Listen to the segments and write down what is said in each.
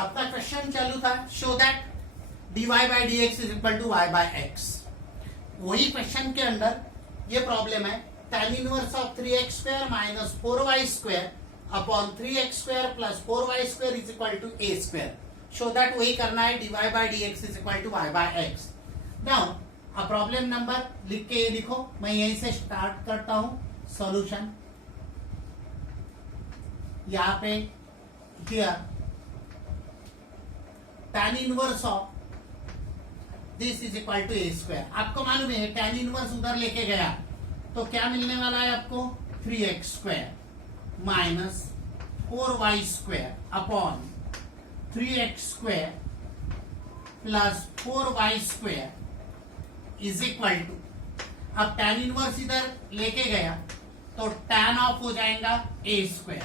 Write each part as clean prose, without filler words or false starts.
अपना क्वेश्चन चालू था, show that dy by d x is equal to y by x. वही question के अंदर ये प्रॉब्लम है, tan inverse of 3x square minus 4y square upon 3x square plus 4y square is equal to a square. Show that वही करना है, dy by d x is equal to y by x. Now अब problem number लिख के ये लिखो, मैं यहीं से स्टार्ट करता हूं सॉल्यूशन। यहां पे here tan inverse of this is equal to a square. आपको मालूम है tan इनवर्स उधर लेके गया तो क्या मिलने वाला है आपको, 3x square minus 4y square upon 3x square plus 4y square is equal to, अब tan इनवर्स इधर लेके गया तो tan ऑफ हो जाएगा a स्क्वायर,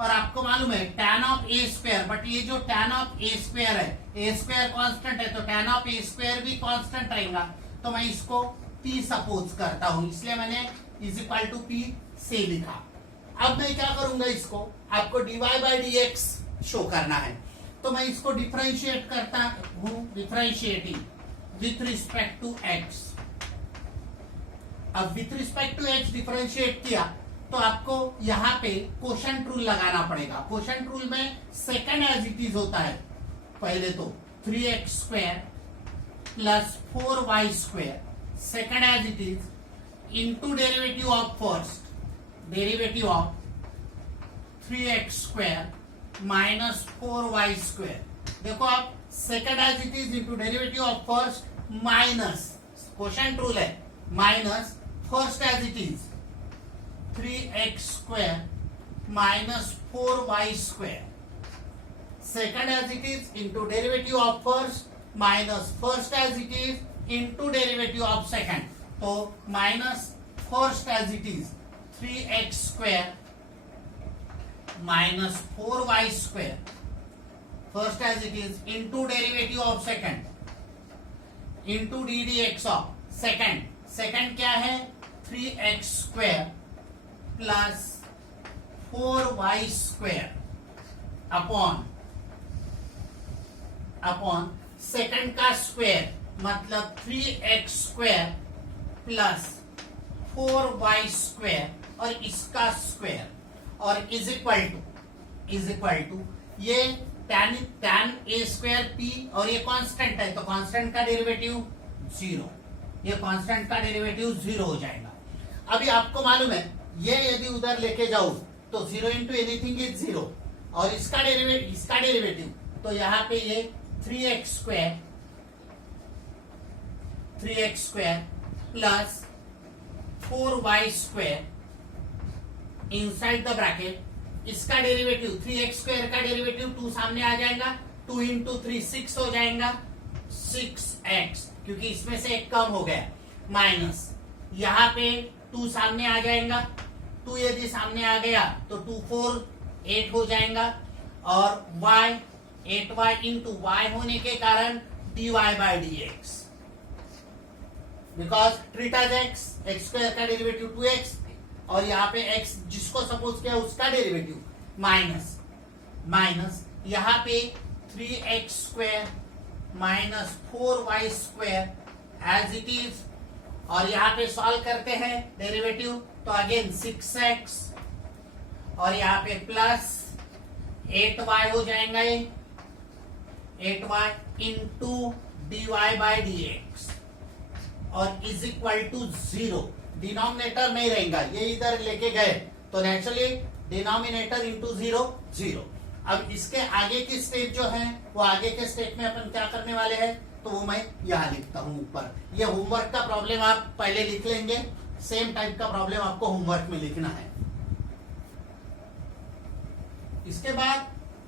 और आपको मालूम है tan of a square, but ये जो tan ऑफ a स्क्वायर है, a स्क्वायर कांस्टेंट है तो tan ऑफ a स्क्वायर भी कांस्टेंट रहेगा, तो मैं इसको p सपोज करता हूं, इसलिए मैंने इज इक्वल टू p से लिखा। अब मैं क्या करूंगा, इसको आपको dy by d x show करना है, तो मैं इसको डिफरेंशिएट करता हूं, differentiating with respect to x। अब with respect to x differentiate किया तो आपको यहाँ पे कोशेंट रूल लगाना पड़ेगा। कोशेंट रूल में सेकंड एज इट इज होता है, पहले तो 3x square plus 4y square second as it is into derivative of first, derivative of 3x square minus 4y square. देखो आप second as it is into derivative of first minus, quotient rule है, minus first as it is 3x square minus 4y square, second as it is into derivative of first minus first as it is into derivative of second, तो minus first as it is 3x square minus 4y square first as it is into derivative of second into D D X of second, second क्या है 3x square plus 4y square upon second का square मतलब 3x square plus 4y square और इसका square, और is equal to ये tan a square p, और ये कांस्टेंट है तो कांस्टेंट का डेरिवेटिव 0, ये कांस्टेंट का डेरिवेटिव 0 हो जाएगा। अभी आपको मालूम है ये यदि उधर लेके जाऊं तो 0 इंटू एनीथिंग इज 0, और इसका डेरिवेटिव तो यहाँ पे ये 3x square plus 4y square inside the bracket, इसका डेरिवेटिव 3x स्क्वायर का डेरिवेटिव 2 सामने आ जाएगा, 2 इंटू 3 6 हो जाएगा, 6x क्योंकि इसमें से एक कम हो गया, माइनस यहाँ पे 2 सामने आ जाएगा, 2 यदि सामने आ गया तो 2 4 8 हो जाएगा, और y 8y इंटू y होने के कारण dy by d x, because treat as x square का डेरिवेटिव 2x और यहाँ पे x जिसको सपोज किया उसका डेरिवेटिव माइनस यहाँ पे 3x square minus 4y square as it is, और यहाँ पे सॉल्व करते हैं डेरिवेटिव तो अगेन 6x और यहाँ पे प्लस 8y हो जाएगा, ये 8y into dy by d x और इज इक्वल टू 0, डिनोमिनेटर नहीं रहेगा, ये इधर लेके गए तो नेचुरली डिनोमिनेटर इंटू 0। अब इसके आगे की स्टेप जो है वो आगे के स्टेप में अपन क्या करने वाले हैं, तो वो मैं यहाँ लिखता हूं ऊपर। ये होमवर्क का प्रॉब्लम आप पहले लिख लेंगे, सेम टाइप का प्रॉब्लम आपको होमवर्क में लिखना है। इसके बाद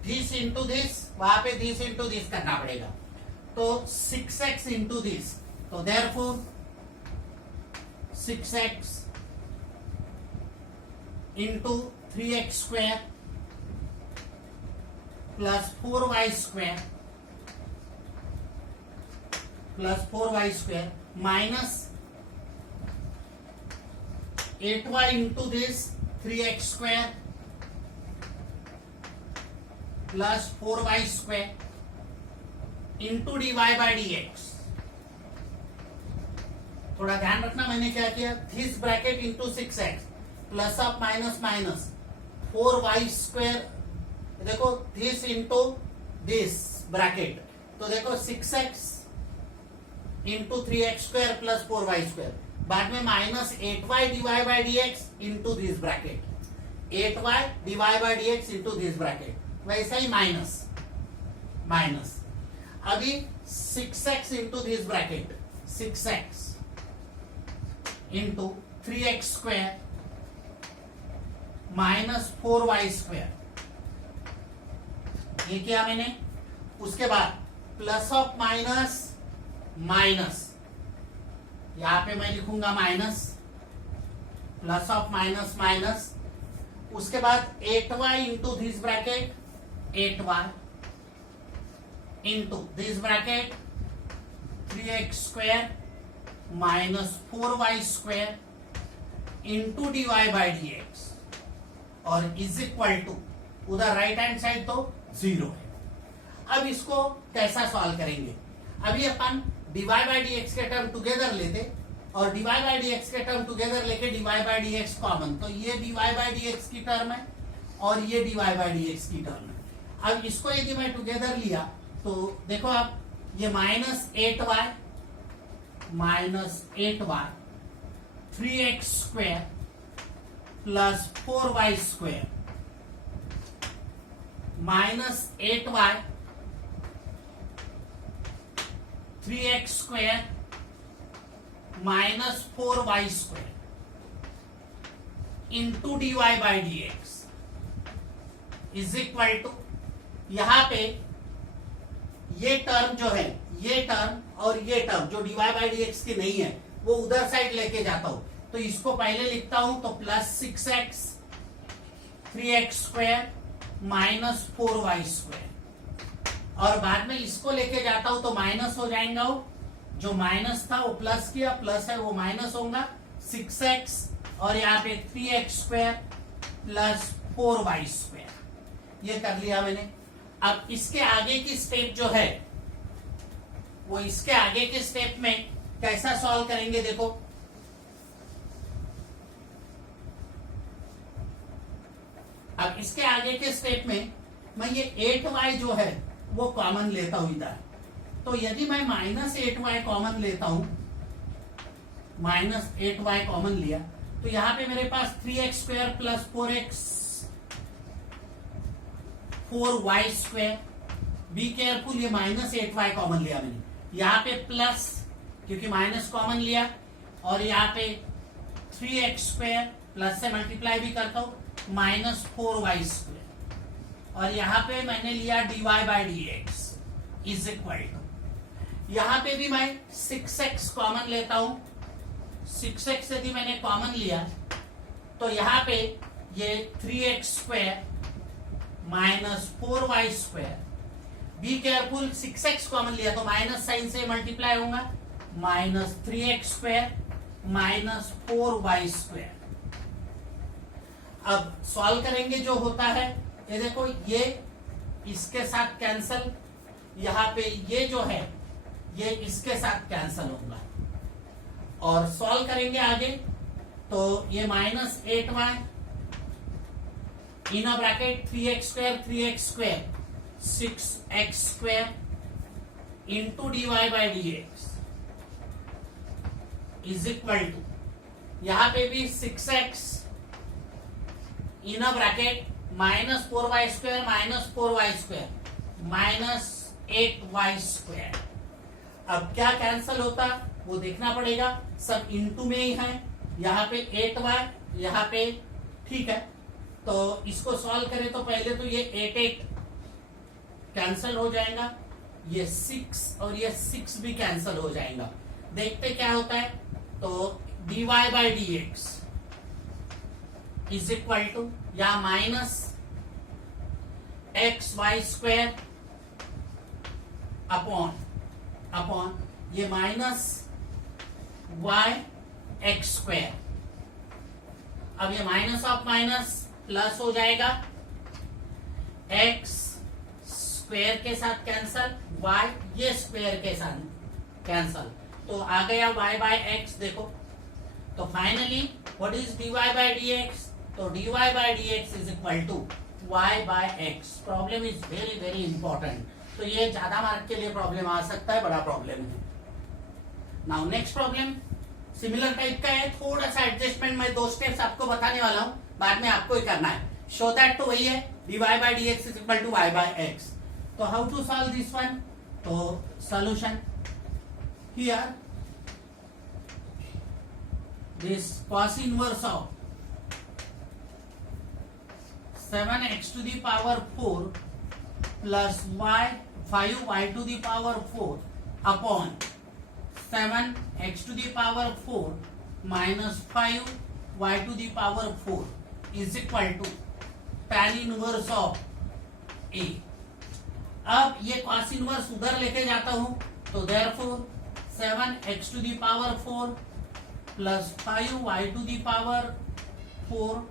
दिस इंटू दिस, वहां पे दिस इंटू दिस करना पड़ेगा, तो 6x इंटू दिस, तो therefore 6x into 3x square plus 4y square minus 8y into this 3x square plus 4y² into dy by dx। थोड़ा ध्यान रखना, मैंने क्या किया, this bracket into 6x plus of minus minus 4y², देखो this into this bracket, तो देखो 6x into 3x² plus 4y², बाद में minus 8y divide by dx into this bracket, 8y divide by dx into this bracket, वैसा ही minus minus, अभी 6x into this bracket, 6x into 3x² minus 4y², ये किया मैंने। उसके बाद plus of minus minus, यहां पे मैं लिखूंगा minus, plus of minus minus, उसके बाद 8y into this bracket, 8y into this bracket 3x² minus 4y² into dy by dx, और इज इक्वल टू, उधर राइट हैंड साइड तो 0 है। अब इसको कैसा सॉल्व करेंगे, अभी अपन dy बाई dx के टर्म टुगेदर लेते, और dy बाई dx के टर्म टुगेदर लेके dy बाई dx कॉमन, तो ये dy बाई dx की टर्म है और ये dy बाई dx की टर्म है। अब इसको यदि मैं टुगेदर लिया तो देखो आप, ये minus 8y 3x² plus 4y² minus 8y 3x² minus 4y² into dy by dx is equal to, यहां पे ये टर्म जो है, ये टर्म और ये टर्म जो dy बाई dx की नहीं है, वो उधर साइड लेके जाता हूं, तो इसको पहले लिखता हूं तो plus 6x 3x² minus 4y², और बाद में इसको लेके जाता हूं तो माइनस हो जाएगा, वो जो माइनस था वो प्लस किया, प्लस है वो माइनस होगा, 6x और यहाँ पे 3x² प्लस 4y², ये कर लिया मैंने। अब इसके आगे की स्टेप जो है, वो इसके आगे के स्टेप में कैसा सॉल्व करेंगे, देखो अब इसके आगे के स्टेप में मैं ये 8y जो है वो कॉमन लेता हूं इधर, तो यदि मैं माइनस 8y कॉमन लेता हूं, माइनस 8y कॉमन लिया, तो यहां पे मेरे पास 3x² plus 4y², be careful, ये माइनस 8y कॉमन लिया मैंने, यहाँ पे प्लस क्योंकि माइनस कॉमन लिया, और यहाँ पे 3x² प्लस से मल्टीप्लाई भी करता हूं, माइनस 4y², और यहाँ पे मैंने लिया dy by dx is equal to, यहाँ पे भी मैं 6x कॉमन लेता हूं, 6x यदि मैंने कॉमन लिया तो यहाँ पे ये 3x² minus 4y², be careful, 6x common लिया तो माइनस साइन से मल्टीप्लाई होगा, माइनस 3x² माइनस 4y²। अब सॉल्व करेंगे, जो होता है ये देखो, ये इसके साथ कैंसल, यहाँ पे ये जो है ये इसके साथ कैंसल होगा, और सॉल्व करेंगे आगे तो ये minus 8y in a bracket 3x² 6x² into dy by dx is equal to, यहां पे भी 6x in a bracket minus 4y² minus 4y² minus 8y²। अब क्या कैंसल होता वो देखना पड़ेगा, सब इंटू में ही है, यहाँ पे 8y, यहाँ पे, ठीक है, तो इसको सॉल्व करें तो पहले तो ये 8 कैंसल हो जाएगा, ये 6 और ये 6 भी कैंसल हो जाएगा। देखते क्या होता है, तो dy by dx is equal to, या माइनस xy² अपॉन ये माइनस yx², अब ये माइनस ऑफ माइनस प्लस हो जाएगा, x स्क्वायर के साथ कैंसल, y ये स्क्वायर के साथ कैंसल, तो आ गया y बाय एक्स। देखो तो finally what is dy by dx, तो dy by dx is equal to y by x. Problem is very very important, तो ये ज्यादा मार्क के लिए प्रॉब्लम आ सकता है, बड़ा प्रॉब्लम है। Now next problem similar type का है, थोड़ा सा एडजस्टमेंट मैं 2 स्टेप्स आपको बताने वाला हूं, बाद में आपको ही करना है। शो दैट तो वही है, dy by dx is equal to y by x. तो how to solve this one, तो solution here this cos inverse of 7x to the power 4 plus 5y to the power 4 upon 7x to the power 4 minus 5y to the power 4 is equal to tan inverse of a। अब ये cos inverse उधर लेके जाता हूं, तो therefore 7x to the power 4 plus 5y to the power 4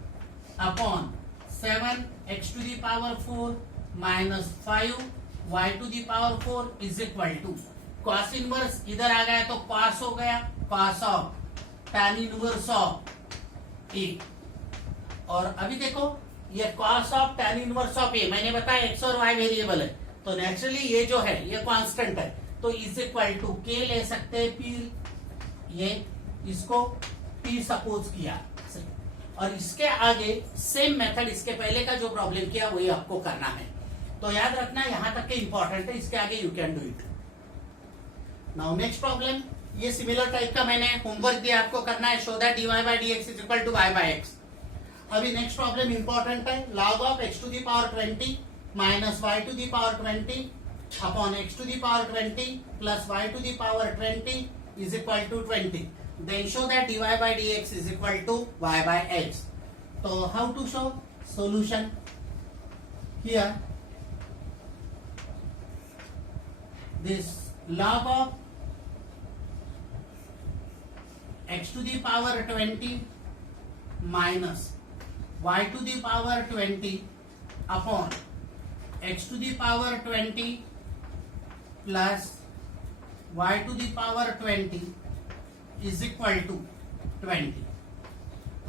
upon 7x to the power 4 minus 5y to the power 4 is equal to cos inverse इधर आ गया तो cos हो गया, cos of tan inverse of a। और अभी देखो ये cos of tan inverse of a, मैंने बताया x और y वेरिएबल है, तो नेचुरली ये जो है ये कांस्टेंट है, तो इज इक्वल टू k ले सकते हैं p, ये इसको p सपोज किया, और इसके आगे सेम मेथड इसके पहले का जो प्रॉब्लम किया वही आपको करना है। तो याद रखना यहां तक के इंपॉर्टेंट है, इसके आगे you can do it. Now next problem, ये सिमिलर टाइप का मैंने होमवर्क दिया आपको करना है, show that dy by dx is equal to y by x. अभी नेक्स्ट प्रॉब्लम इंपॉर्टेंट है, log of x to the power 20 minus y to the power 20 upon x to the power 20 plus y to the power 20 is equal to 20। Then show that dy by dx is equal to y by x. So how to show? Solution here, this log of x to the power 20 minus y to the power 20 upon x to the power 20 plus y to the power 20 is equal to 20।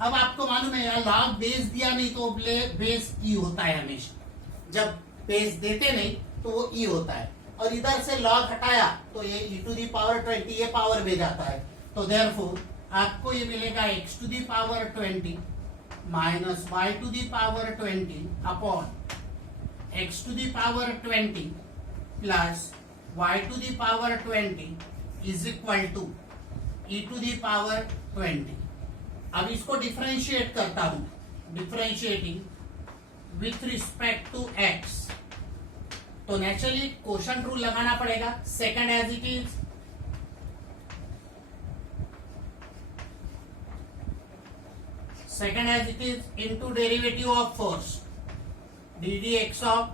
अब आपको मालूम है यार, log base दिया नहीं तो base ई होता है हमेशा, जब बेस देते नहीं तो वो ई होता है, और इधर से लॉग हटाया तो ये ई टू दी पावर 20 ये पावर में जाता है, तो देयरफॉर आपको ये मिलेगा x to the power 20 minus y to the power 20 upon x to the power 20 plus y to the power 20 is equal to e to the power 20। अब इसको डिफरेंशिएट करता हूं, differentiating with respect to x, तो naturally quotient rule लगाना पड़ेगा। Second as it is, second as it is into derivative of first ddx of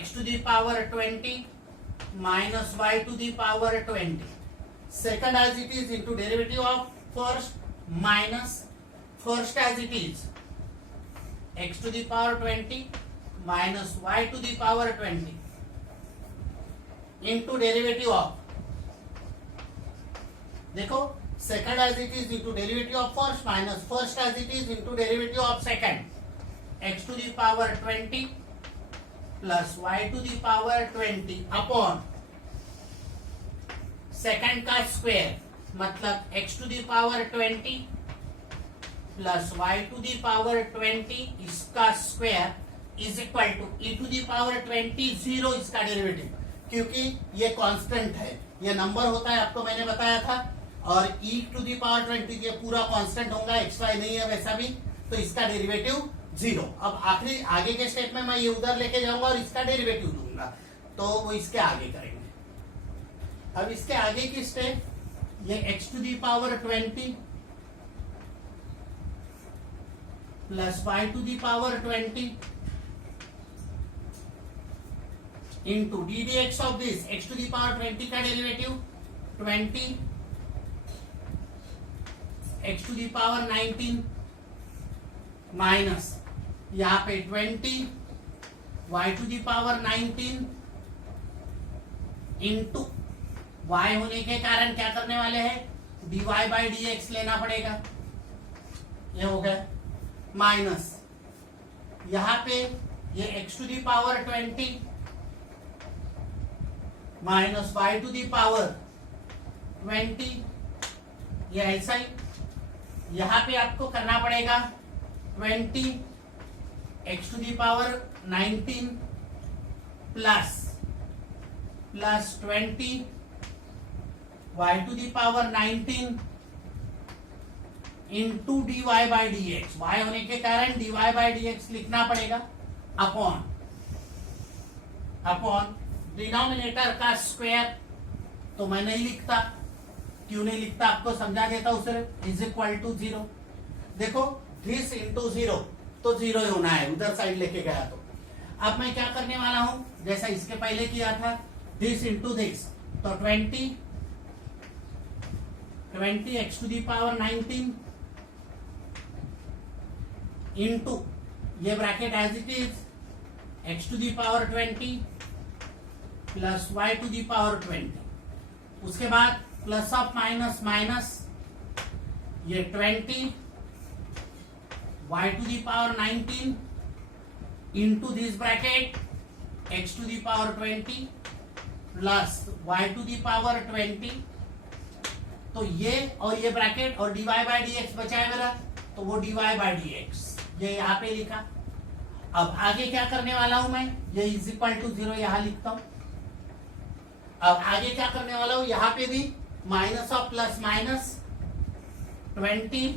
x to the power 20 minus y to the power 20, second as it is into derivative of first minus first as it is x to the power 20 minus y to the power 20 into derivative of, देखो second as it is into derivative of first minus first as it is into derivative of second x to the power 20 plus y to the power 20 upon second का square, मतलब x to the power 20 plus y to the power 20 इसका square is equal to e to the power 20 0 इसका derivative, क्योंकि ये constant है, ये number होता है आपको मैंने बताया था, और e टू दी पावर 20 ये पूरा कांस्टेंट होगा, x y नहीं है वैसा भी, तो इसका डेरिवेटिव 0। अब आखिरी आगे के स्टेप में मैं ये उधर लेके जाऊंगा और इसका डेरिवेटिव दूंगा, तो वो इसके आगे करेंगे। अब इसके आगे की स्टेप, ये x to the power 20 plus y to the power 20 into ddx of this x to the power 20 का derivative 20 x to the power 19 minus यहाँ पे 20 y to the power 19 into y होने के कारण क्या करने वाले हैं dy बाई dx लेना पड़ेगा, ये हो गया, माइनस यहां पे ये x to the power 20 minus y to the power 20, ये ऐसा ही यहां पे आपको करना पड़ेगा 20 x to the power 19 plus 20 y to the power 19 into dy by dx, y होने के कारण dy बाई dx लिखना पड़ेगा अपॉन डिनोमिनेटर का स्क्वायर, तो मैं नहीं लिखता, क्यों नहीं लिखता आपको समझा देता हूं सिर्फ, इज इक्वल टू 0। देखो दिस इंटू 0 तो 0 ही होना है, उधर साइड लेके गया तो अब मैं क्या करने वाला हूं जैसा इसके पहले किया था, दिस इंटू दिस, तो 20 x to the power 19 into ये bracket as it is x to the power 20 plus y to the power 20, उसके बाद प्लस ऑफ माइनस माइनस ये 20 y to the power 19 into this bracket x to the power 20 plus y to the power 20, तो ये और ये bracket और dy by dx बचा है मेरा, तो वो dy बाई dx ये यहां पे लिखा। अब आगे क्या करने वाला हूं मैं, ये इज इक्वल टू 0 यहां लिखता हूं। अब आगे क्या करने वाला हूं, यहां पे भी minus of plus minus 20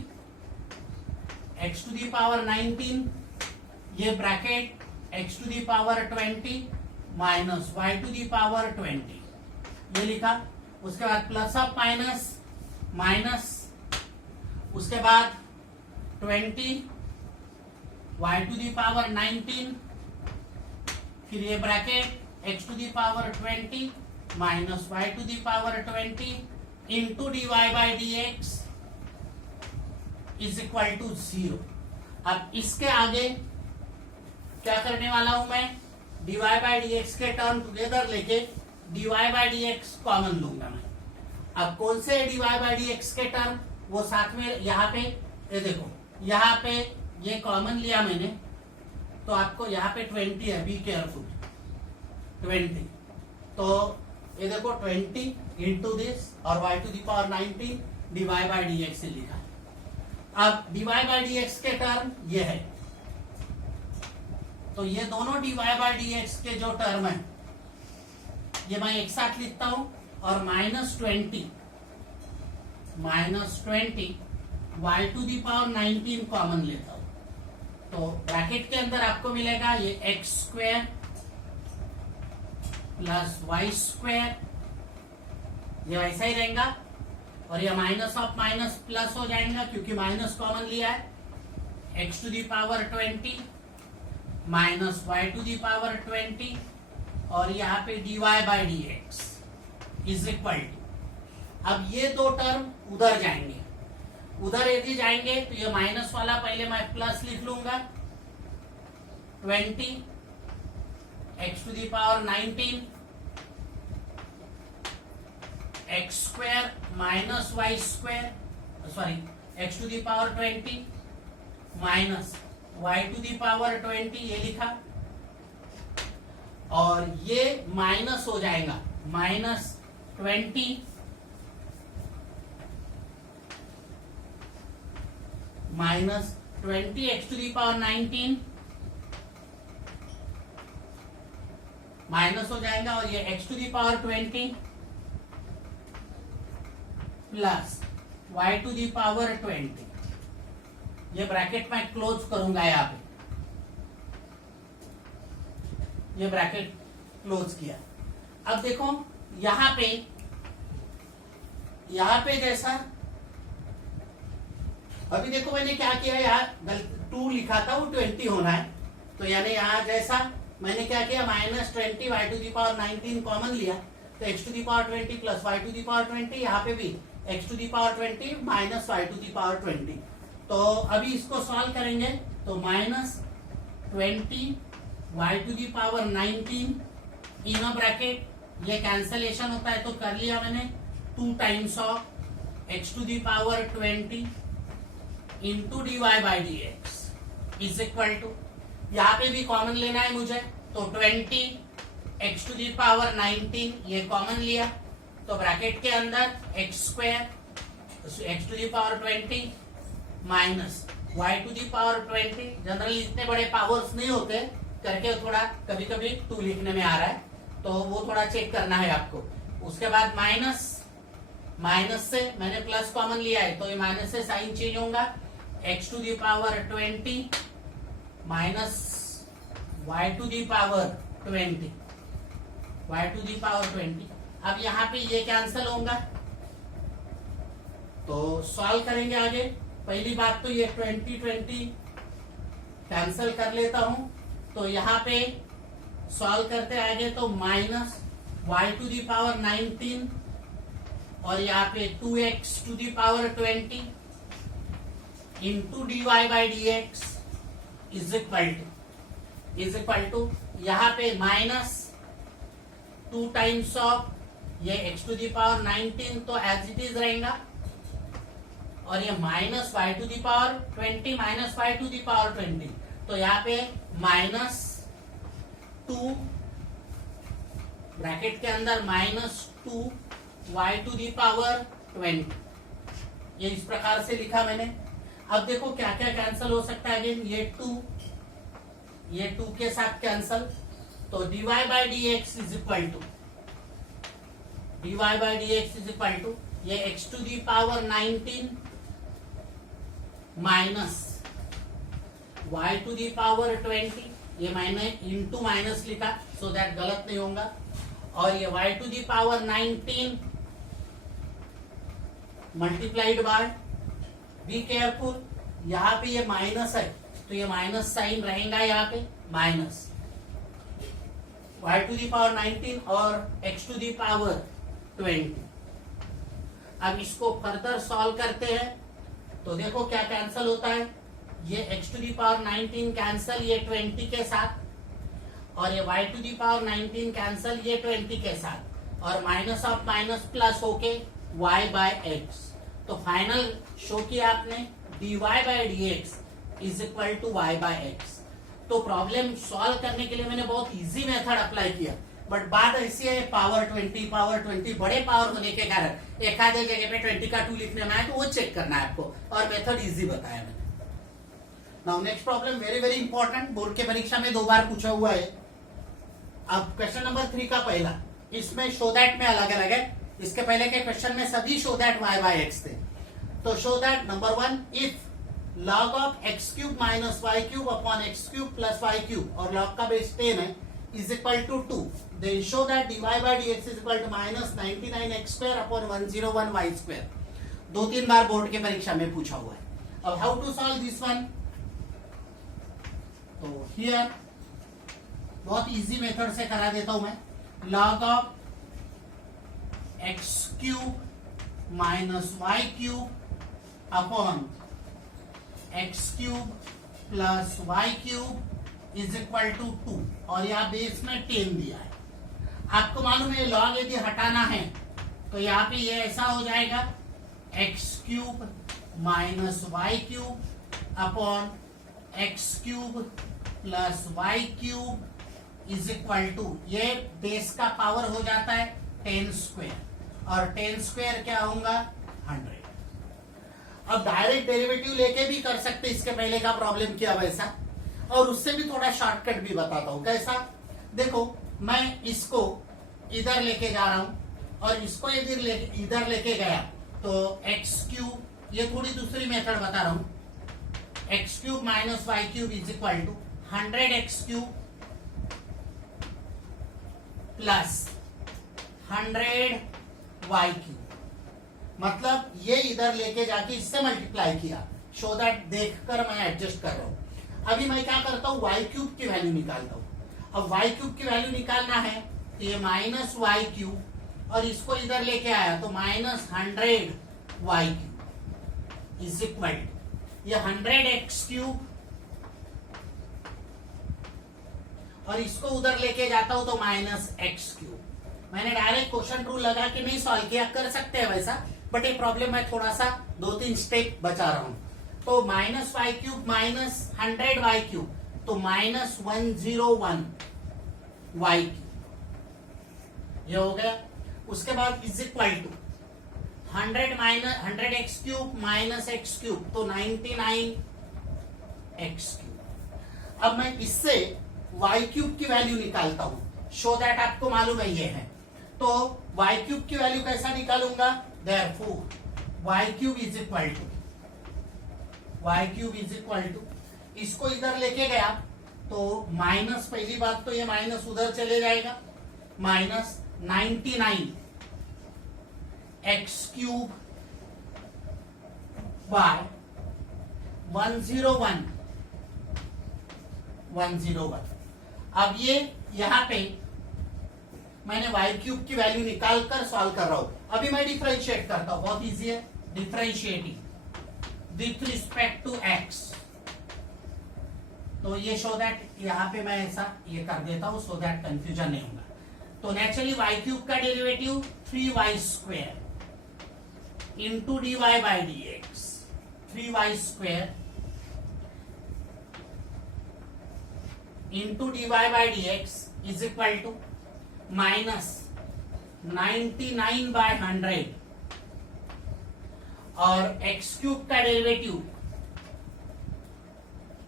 x to the power 19 ये bracket x to the power 20 minus y to the power 20 ये लिखा, उसके बाद प्लस ऑफ माइनस माइनस, उसके बाद 20 y टू दी पावर 19 फिर ये bracket x to the power 20 minus y to the power 20 into dy by dx is equal to 0। अब इसके आगे क्या करने वाला हूं मैं, dy बाई dx के टर्म टुगेदर लेके dy बाई dx कॉमन लूंगा मैं। अब कौन से dy बाई dx के टर्म, वो साथ में यहाँ पे ये देखो, यहाँ पे ये कॉमन लिया मैंने, तो आपको यहाँ पे 20 है, बी केयरफुल 20, तो ये देखो 20 इंटू दिस और y to the power 19 dy by dx से लिखा। अब dy बाई dx के टर्म ये है, तो ये दोनों dy बाई dx के जो टर्म है ये मैं एक साथ लिखता हूं, और minus 20 y to the power 19 common लेता हूं, तो ब्रैकेट के अंदर आपको मिलेगा ये x square plus y square, ये वैसा ही रहेगा, और ये माइनस ऑफ माइनस प्लस हो जाएगा क्योंकि माइनस कॉमन लिया है, x to the power 20 minus y to the power 20 और यहाँ पे dy by dx is equal to, अब ये दो टर्म उधर जाएंगे, उधर यदि जाएंगे तो ये माइनस वाला पहले मैं प्लस लिख लूंगा, 20 x to the power 19 x square minus y square, sorry x to the power 20 minus y to the power 20 ये लिखा, और ये माइनस हो जाएगा minus 20 minus 20 x to the power 19 minus हो जाएगा, और ये x to the power 20 plus y to the power 20, ये ब्रैकेट मैं क्लोज करूंगा, यहाँ पे ये ब्रैकेट क्लोज किया। अब देखो यहाँ पे जैसा, अभी देखो मैंने क्या किया, यहाँ 2 लिखा था वो 20 होना है, तो यानी यहाँ जैसा मैंने क्या किया, minus 20 y to the power 19 common लिया, तो x to the power 20 plus y to the power 20, यहाँ पे भी x to the power 20 minus y to the power 20। तो अभी इसको सॉल्व करेंगे, तो minus 20 y to the power 19 in a bracket, ये कैंसलेशन होता है तो कर लिया मैंने, 2 times of x to the power 20 into dy by d x is equal to, यहाँ पे भी कॉमन लेना है मुझे, तो 20 x टू दी पावर 19 ये कॉमन लिया, तो ब्रैकेट के अंदर x square x to the power 20 minus y to the power 20, generally इतने बड़े पावर्स नहीं होते, करके थोड़ा कभी कभी 2 लिखने में आ रहा है तो वो थोड़ा चेक करना है आपको। उसके बाद माइनस से मैंने प्लस कॉमन लिया है तो ये माइनस से साइन चेंज होगा, x to the power 20 minus y to the power 20 y to the power 20। अब यहाँ पे ये कैंसल होगा तो सॉल्व करेंगे आगे। पहली बात तो ये 20 कैंसल कर लेता हूं, तो यहाँ पे सॉल्व करते आगे तो minus y to the power 19 और यहाँ पे 2x to the power 20 into dy by d x is equal to यहाँ पे माइनस 2 टाइम्स ऑफ ये x टू दी पावर 19 तो एज इट इज रहेगा, और ये minus y to the power 20 minus y to the power 20, तो यहाँ पे माइनस 2 ब्रैकेट के अंदर minus 2 y to the power 20, ये इस प्रकार से लिखा मैंने। अब देखो क्या क्या कैंसल हो सकता है, अगेन ये 2 के साथ कैंसल, तो dy by d x is equal to ये x to the power 19 minus y to the power 20, ये मैंने इंटू माइनस लिखा सो दैट गलत नहीं होगा, और ये y to the power 19 multiplied by, be careful यहाँ पे ये माइनस है तो ये माइनस साइन रहेगा, यहाँ पे minus y to the power 19 और x टू दी पावर 20। अब इसको फर्दर सॉल्व करते हैं तो देखो क्या कैंसल होता है, ये x to the power 19 cancel ये 20 के साथ, और ये y to the power 19 cancel ये 20 के साथ, और माइनस ऑफ माइनस प्लस होके y बाय एक्स, तो फाइनल शो किया आपने dy by d x is equal to y by x. तो प्रॉब्लम सॉल्व करने के लिए मैंने बहुत इजी मेथड अप्लाई किया, बट बात ऐसी है पावर 20 बड़े पावर होने के कारण एक आधे जगह पे 20 का 2 लिखने में आए तो वो चेक करना है आपको, और मेथड इजी बताया मैंने। Now next problem very very important, board के परीक्षा में 2 बार पूछा हुआ है। अब क्वेश्चन नंबर 3 का पहला, इसमें शो दैट में अलग अलग है, इसके पहले के क्वेश्चन में सभी show that y by x थे। तो show that number 1, if log of x cube minus y cube upon x cube plus y cube, और log का बेस 10 है, is equal to 2, then show that dy by dx is equal to minus 99x square upon 101 y square। 2-3 बार board के परीक्षा में पूछा हुआ है। अब how to solve this one, तो हियर बहुत इजी मेथड से करा देता हूं मैं, log of x cube minus y cube upon x cube plus y cube is equal to 2, और यहाँ बेस में 10 दिया है। आपको मालूम है लॉग यदि हटाना है तो यहाँ पे ये ऐसा हो जाएगा x cube minus y cube upon x cube plus y cube is equal to, ये बेस का पावर हो जाता है 10 स्क्वायर, और 10 स्क्वायर क्या होगा 100। अब डायरेक्ट डेरिवेटिव लेके भी कर सकते, इसके पहले का प्रॉब्लम किया वैसा, और उससे भी थोड़ा शॉर्टकट भी बताता हूं कैसा। देखो मैं इसको इधर लेके जा रहा हूं और इसको इधर लेके गया तो एक्स क्यूब, ये थोड़ी दूसरी मेथड बता रहा हूं, x cube minus y cube is equal to 100 x cube plus 100 y cube, मतलब ये इधर लेके जाके इससे मल्टीप्लाई किया, सो दैट देखकर मैं एडजस्ट कर रहा हूं। अभी मैं क्या करता हूं, वाई क्यूब की वैल्यू निकालता हूं। अब वाई क्यूब की वैल्यू निकालना है तो ये माइनस वाई क्यूब, और इसको इधर लेके आया तो minus 100 y cube is equal, ये 100 एक्स क्यूब और इसको उधर लेके जाता हूं तो माइनस एक्स क्यूब। मैंने डायरेक्ट क्वेश्चन रूल लगा के नहीं सॉल्व किया, कर सकते हैं वैसा, बट ये प्रॉब्लम मैं थोड़ा सा 2-3 स्टेप बचा रहा हूं। तो minus y cube minus 100 y cube, तो माइनस 101 वाई क्यूब, ये हो गया। उसके बाद is equal to 100 minus 100 x cube minus x cube, तो 99 एक्स क्यूब। अब मैं इससे वाई क्यूब की वैल्यू निकालता हूं, शो दैट आपको मालूम है ये है। तो वाई क्यूब की वैल्यू कैसा निकालूंगा, therefore y cube is equal to इसको इधर लेके गया तो माइनस, पहली बात तो ये माइनस उधर चले जाएगा, माइनस 99 एक्स क्यूब बाय 101। अब ये यहां पे मैंने वाई क्यूब की वैल्यू निकाल कर सॉल्व कर रहा हूं। अभी मैं डिफरेंशिएट करता हूं, बहुत इजी है differentiating with respect to x. तो ये शो दैट यहां पे मैं ऐसा ये कर देता हूं सो दैट कंफ्यूजन नहीं होगा। तो नेचुरली वाई क्यूब का derivative 3y² into dy by dx, 3y² into dy by dx is equal to minus 99/100 और x क्यूब का डेरिवेटिव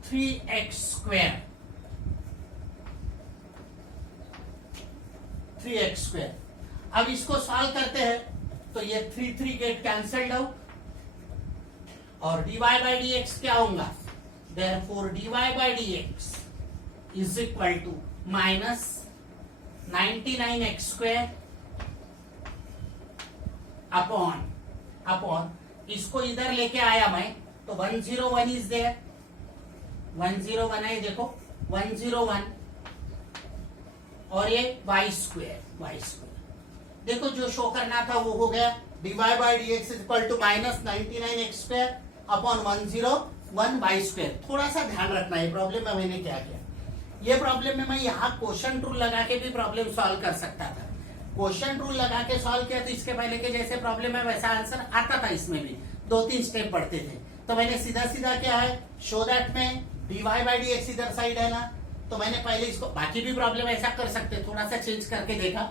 3x²। अब इसको सॉल्व करते हैं तो ये 3 गेट कैंसल्ड आउट और dy बाई dx क्या होगा, therefore dy by dx is equal to minus 99x² upon इसको इधर लेके आया मैं तो 101 इज देयर, 101 है, देखो 101 और ये y² देखो जो शो करना था वो हो गया। dy by dx is equal to minus 99x² upon 101 y²। थोड़ा सा ध्यान रखना है प्रॉब्लम में मैंने क्या किया, ये प्रॉब्लम में मैं यहाँ क्वेश्चन रूल लगा के भी प्रॉब्लम सॉल्व कर सकता था। क्वेश्चन रूल लगा के सॉल्व किया तो इसके पहले के जैसे प्रॉब्लम है वैसा आंसर आता था, इसमें भी 2-3 स्टेप पढ़ते थे। तो मैंने सीधा क्या है, शो दैट में dy बाई dx इधर साइड है ना, तो मैंने पहले इसको, बाकी भी प्रॉब्लम ऐसा कर सकते, थोड़ा सा चेंज करके देखा।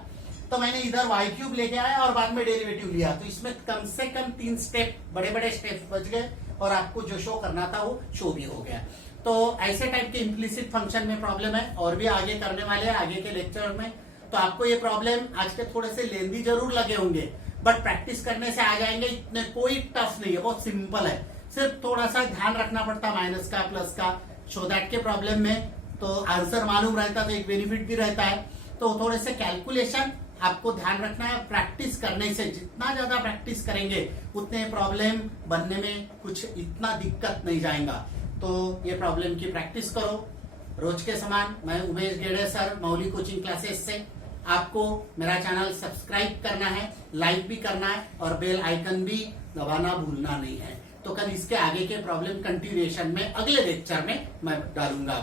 तो मैंने इधर वाई क्यूब लेके आया और बाद में डेरिवेटिव लिया, तो इसमें कम से कम 3 स्टेप, बड़े स्टेप बच गए और आपको जो शो करना था वो शो भी हो गया। तो ऐसे टाइप के इम्प्लिसिट फंक्शन में प्रॉब्लम है और भी आगे करने वाले हैं आगे के लेक्चर में। तो आपको ये प्रॉब्लम आज के थोड़े से लेंदी जरूर लगे होंगे, बट प्रैक्टिस करने से आ जाएंगे, इतने कोई टफ नहीं है, बहुत सिंपल है। सिर्फ थोड़ा सा ध्यान रखना पड़ता माइनस का प्लस का, शो दैट के प्रॉब्लम में तो आंसर मालूम रहता तो एक बेनिफिट भी रहता है। तो थोड़े से कैलकुलेशन आपको ध्यान रखना है, प्रैक्टिस करने से, जितना ज्यादा प्रैक्टिस करेंगे उतने प्रॉब्लम बनने में कुछ इतना दिक्कत नहीं जाएगा। तो ये प्रॉब्लम की प्रैक्टिस करो रोज के समान। मैं उमेश गेड़े सर, मौली कोचिंग क्लासेस से। आपको मेरा चैनल सब्सक्राइब करना है, लाइक भी करना है और बेल आइकन भी दबाना भूलना नहीं है। तो कल इसके आगे के प्रॉब्लम कंटिन्यूएशन में अगले लेक्चर में मैं डालूंगा।